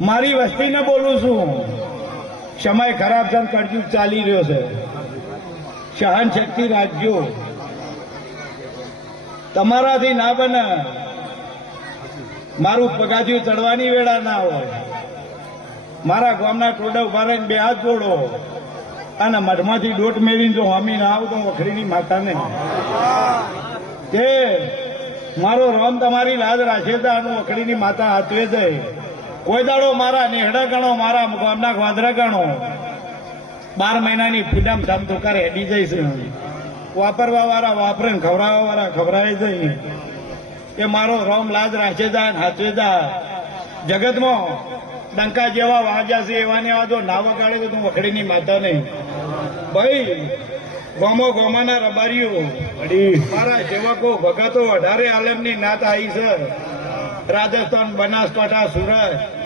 મારી વસ્તીને બોલું છું. સમય ખરાબ છે, કળયુગ ચાલી રહ્યો છે. સહન શક્તિ રાખજો. તમારાથી ના બને. મારું પગાથિયું ચડવાની વેળા ના હોય. મારા ગામના ટોડા ઉભા રહીને બે હાથ જોડો અને મઢમાંથી દોટ મેળવીને જો હામી ના આવું તો વખડીની માતાને કે મારો રોમ તમારી લાજ રાખે છે. આનું વખડીની માતા હાથવે છે. કોઈ દાડો મારા નેહડા ગણો, મારા ગામના વાદરા ગણો 12 મહિનાની પૂજામ ધામ તો કરે હેડી જઈશ. વાપરવા વાળા વાપરે ને ખવડાવવા વાળા ખવડાવી જાય કે મારો રોમ લાજ રાખે છે ને હાથવે છે. જગતમાં ડંકા જેવા વાગ્યા છે એવા ને એવા જો ના વગાડે તો તું વખડીની માતા નહીં. ભાઈ ગોમો ગોમાના રબારીઓ મારા સેવકો ભગતો 18 આલમની નાત આવી છે. રાજસ્થાન, બનાસકાંઠા, સુરત